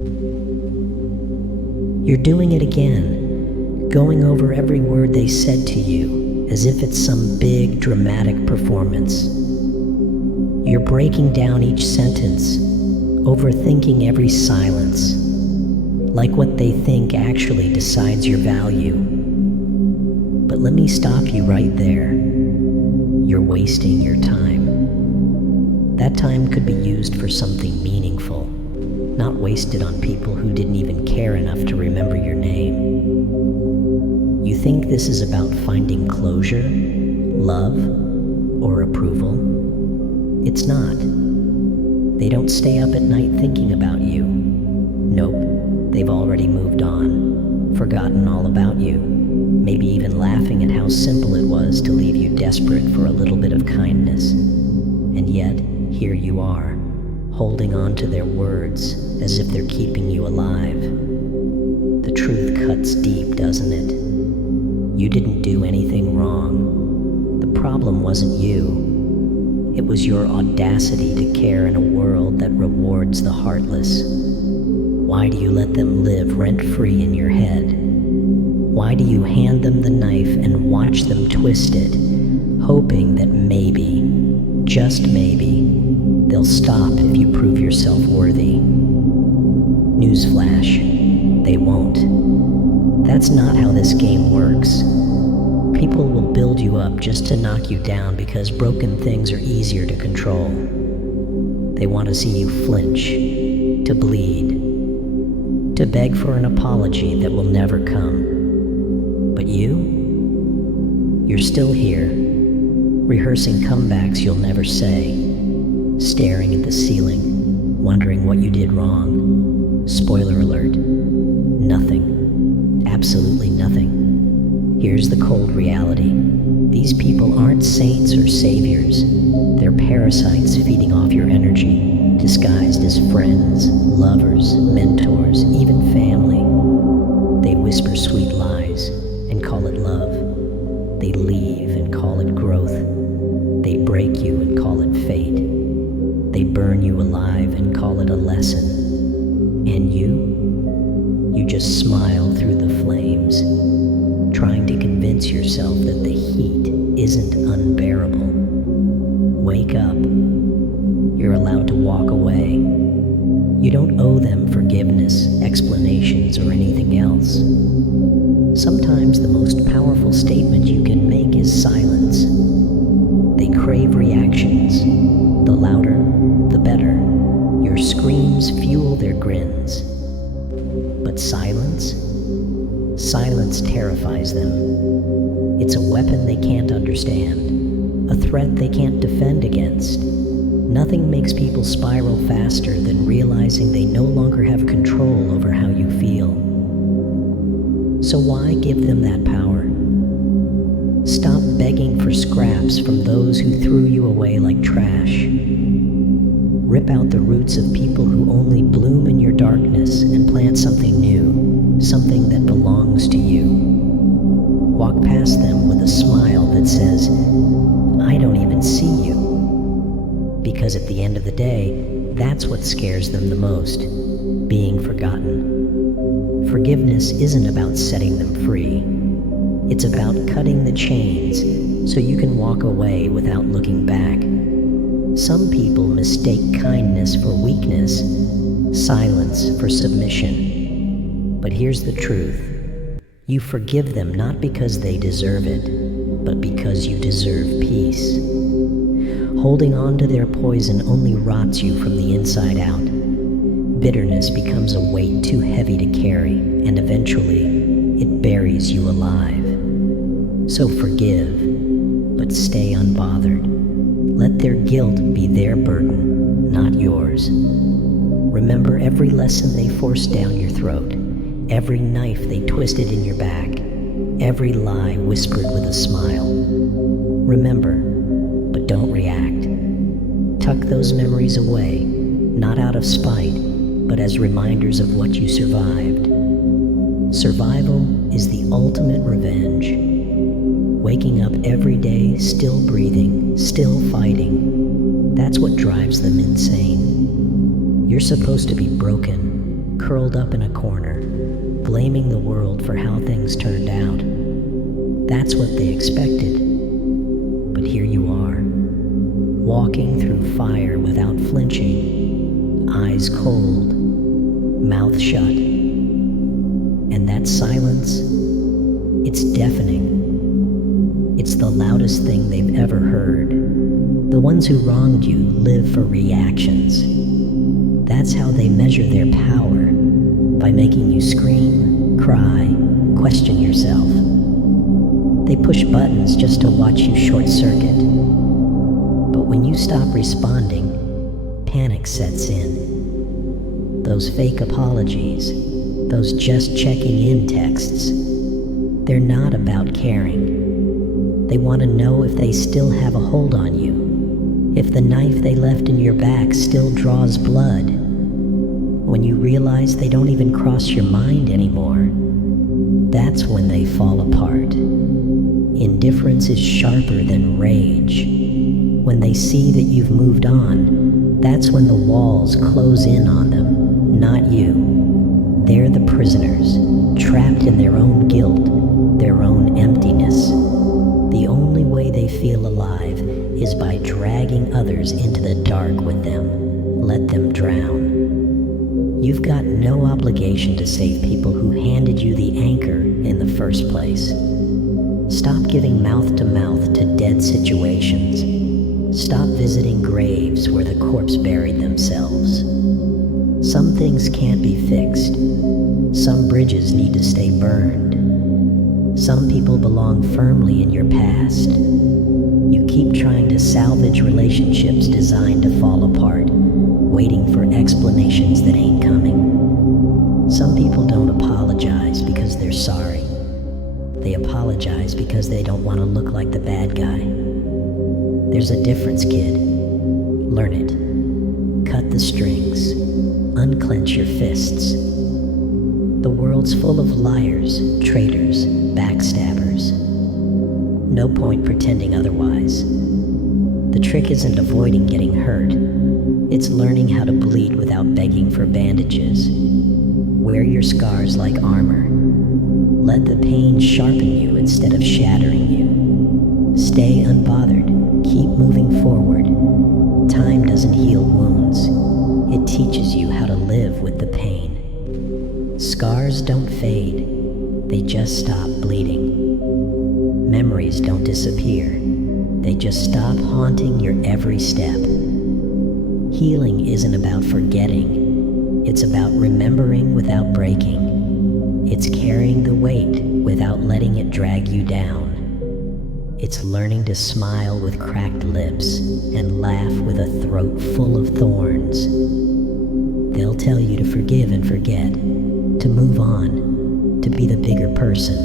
You're doing it again, going over every word they said to you as if it's some big dramatic performance. You're breaking down each sentence, overthinking every silence, like what they think actually decides your value. But let me stop you right there. You're wasting your time. That time could be used for something meaningful, not wasted on people who didn't even care enough to remember your name. You think this is about finding closure, love, or approval? It's not. They don't stay up at night thinking about you. Nope, they've already moved on, forgotten all about you, maybe even laughing at how simple it was to leave you desperate for a little bit of kindness. And yet, here you are, holding on to their words as if they're keeping you alive. The truth cuts deep, doesn't it? You didn't do anything wrong. The problem wasn't you. It was your audacity to care in a world that rewards the heartless. Why do you let them live rent-free in your head? Why do you hand them the knife and watch them twist it, hoping that maybe, just maybe, they'll stop if you prove yourself worthy? Newsflash, they won't. That's not how this game works. People will build you up just to knock you down because broken things are easier to control. They want to see you flinch, to bleed, to beg for an apology that will never come. But you're still here, rehearsing comebacks you'll never say, staring at the ceiling, wondering what you did wrong. Spoiler alert, nothing. Absolutely nothing. Here's the cold reality. These people aren't saints or saviors. They're parasites feeding off your energy, disguised as friends, lovers, mentors, even family. They whisper sweet lies and call it love. They leave and call it growth. They break you and call it fate. They burn you alive and call it a lesson. And you just smile through the flames, trying to convince yourself that the heat isn't unbearable. Wake up. You're allowed to walk away. You don't owe them forgiveness, explanations, or anything else. Sometimes the most powerful statement you can make is silence. They crave reactions. The louder, the better. Your screams fuel their grins. But silence? Silence terrifies them. It's a weapon they can't understand, a threat they can't defend against. Nothing makes people spiral faster than realizing they no longer have control over how you feel. So why give them that power? Stop begging for scraps from those who threw you away like trash. Rip out the roots of people who only bloom in your darkness and plant something new, something that belongs to you. Walk past them with a smile that says, I don't even see you. Because at the end of the day, that's what scares them the most, being forgotten. Forgiveness isn't about setting them free. It's about cutting the chains so you can walk away without looking back. Some people mistake kindness for weakness, silence for submission. But here's the truth. You forgive them not because they deserve it, but because you deserve peace. Holding on to their poison only rots you from the inside out. Bitterness becomes a weight too heavy to carry, and eventually, it buries you alive. So forgive, but stay unbothered. Let their guilt be their burden, not yours. Remember every lesson they forced down your throat, every knife they twisted in your back, every lie whispered with a smile. Remember, but don't react. Tuck those memories away, not out of spite, but as reminders of what you survived. Survival is the ultimate revenge. Waking up every day, still breathing, still fighting. That's what drives them insane. You're supposed to be broken, curled up in a corner, blaming the world for how things turned out. That's what they expected. But here you are, walking through fire without flinching, eyes cold, mouth shut. And that silence, it's deafening. It's the loudest thing they've ever heard. The ones who wronged you live for reactions. That's how they measure their power, by making you scream, cry, question yourself. They push buttons just to watch you short-circuit. But when you stop responding, panic sets in. Those fake apologies, those just checking in texts, they're not about caring. They want to know if they still have a hold on you, if the knife they left in your back still draws blood. When you realize they don't even cross your mind anymore, that's when they fall apart. Indifference is sharper than rage. When they see that you've moved on, that's when the walls close in on them, not you. They're the prisoners, trapped in their own guilt, their own emptiness. The only way they feel alive is by dragging others into the dark with them. Let them drown. You've got no obligation to save people who handed you the anchor in the first place. Stop giving mouth to dead situations. Stop visiting graves where the corpse buried themselves. Some things can't be fixed. Some bridges need to stay burned. Some people belong firmly in your past. You keep trying to salvage relationships designed to fall apart, waiting for explanations that ain't coming. Some people don't apologize because they're sorry. They apologize because they don't want to look like the bad guy. There's a difference, kid. Learn it. Cut the strings. Unclench your fists. The world's full of liars, traitors, backstabbers. No point pretending otherwise. The trick isn't avoiding getting hurt. It's learning how to bleed without begging for bandages. Wear your scars like armor. Let the pain sharpen you instead of shattering you. Stay unbothered. Keep moving forward. Time doesn't heal wounds. It teaches you how to live with the pain. Scars don't fade. They just stop bleeding. Memories don't disappear. They just stop haunting your every step. Healing isn't about forgetting. It's about remembering without breaking. It's carrying the weight without letting it drag you down. It's learning to smile with cracked lips and laugh with a throat full of thorns. They'll tell you to forgive and forget, to move on, to be the bigger person.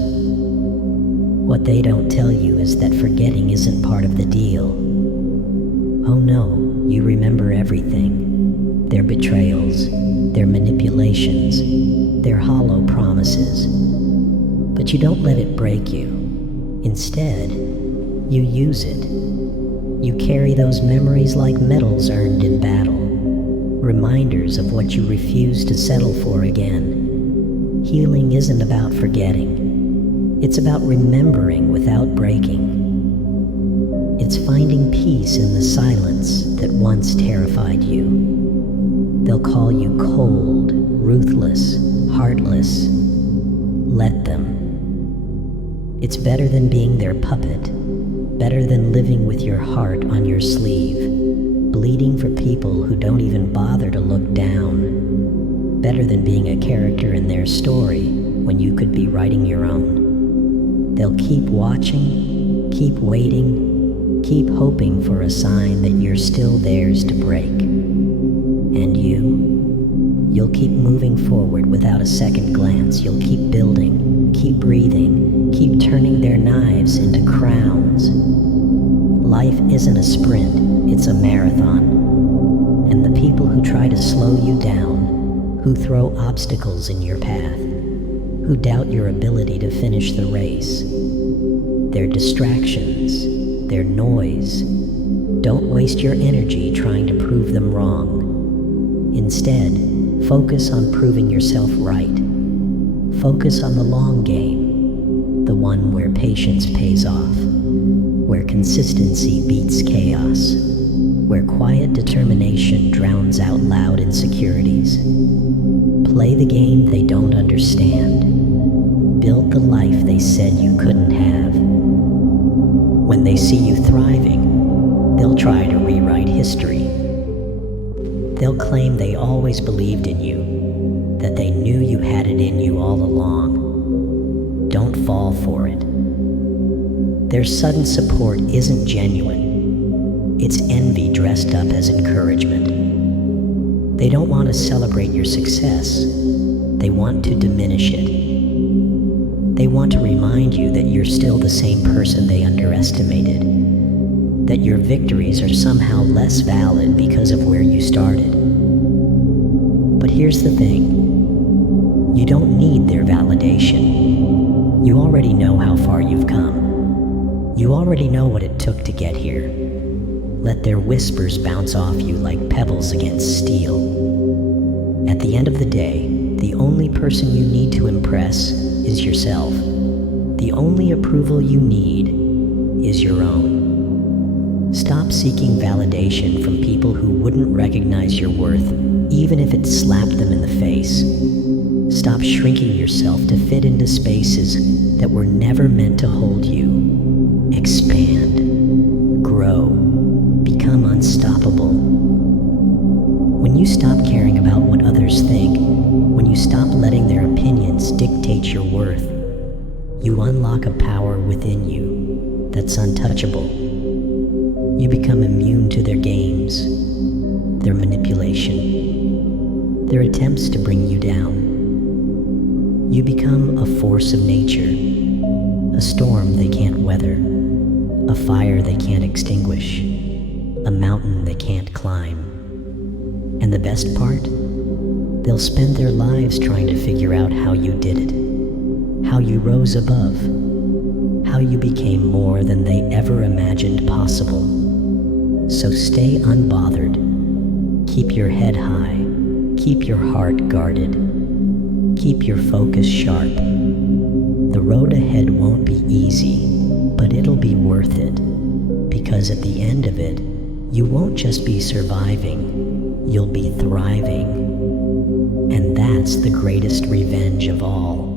What they don't tell you is that forgetting isn't part of the deal. Oh no, you remember everything. Their betrayals, their manipulations, their hollow promises. But you don't let it break you. Instead, you use it. You carry those memories like medals earned in battle, reminders of what you refuse to settle for again. Healing isn't about forgetting. It's about remembering without breaking. It's finding peace in the silence that once terrified you. They'll call you cold, ruthless, heartless. Let them. It's better than being their puppet, better than living with your heart on your sleeve, bleeding for people who don't even bother to look down, better than being a character in their story when you could be writing your own. They'll keep watching, keep waiting, keep hoping for a sign that you're still theirs to break. And you'll keep moving forward without a second glance. You'll keep building, keep breathing, keep turning their knives into crowns. Life isn't a sprint, it's a marathon. And the people who try to slow you down, who throw obstacles in your path, who doubt your ability to finish the race, they're distractions, they're noise. Don't waste your energy trying to prove them wrong. Instead, Focus on proving yourself right. Focus on the long game, the one where patience pays off, where consistency beats chaos, where quiet determination drowns out loud insecurities. Play the game they don't understand. Build the life they said you couldn't have. When they see you thriving, they'll try to rewrite history. They'll claim they always believed in you, that they knew you had it in you all along. Don't fall for it. Their sudden support isn't genuine. It's envy dressed up as encouragement. They don't want to celebrate your success. They want to diminish it. They want to remind you that you're still the same person they underestimated, that your victories are somehow less valid because of where you started. But here's the thing. You don't need their validation. You already know how far you've come. You already know what it took to get here. Let their whispers bounce off you like pebbles against steel. At the end of the day, the only person you need to impress is yourself. The only approval you need is your own. Stop seeking validation from people who wouldn't recognize your worth, even if it slapped them in the face. Stop shrinking yourself to fit into spaces that were never meant to hold you. Expand. Grow. Become unstoppable. When you stop caring about what others think, when you stop letting their opinions dictate your worth, you unlock a power within you that's untouchable. You become immune to their games, their manipulation, their attempts to bring you down. You become a force of nature, a storm they can't weather, a fire they can't extinguish, a mountain they can't climb. And the best part? They'll spend their lives trying to figure out how you did it, how you rose above, how you became more than they ever imagined possible. So stay unbothered. Keep your head high. Keep your heart guarded. Keep your focus sharp. The road ahead won't be easy, but it'll be worth it. Because at the end of it, you won't just be surviving, you'll be thriving. And that's the greatest revenge of all.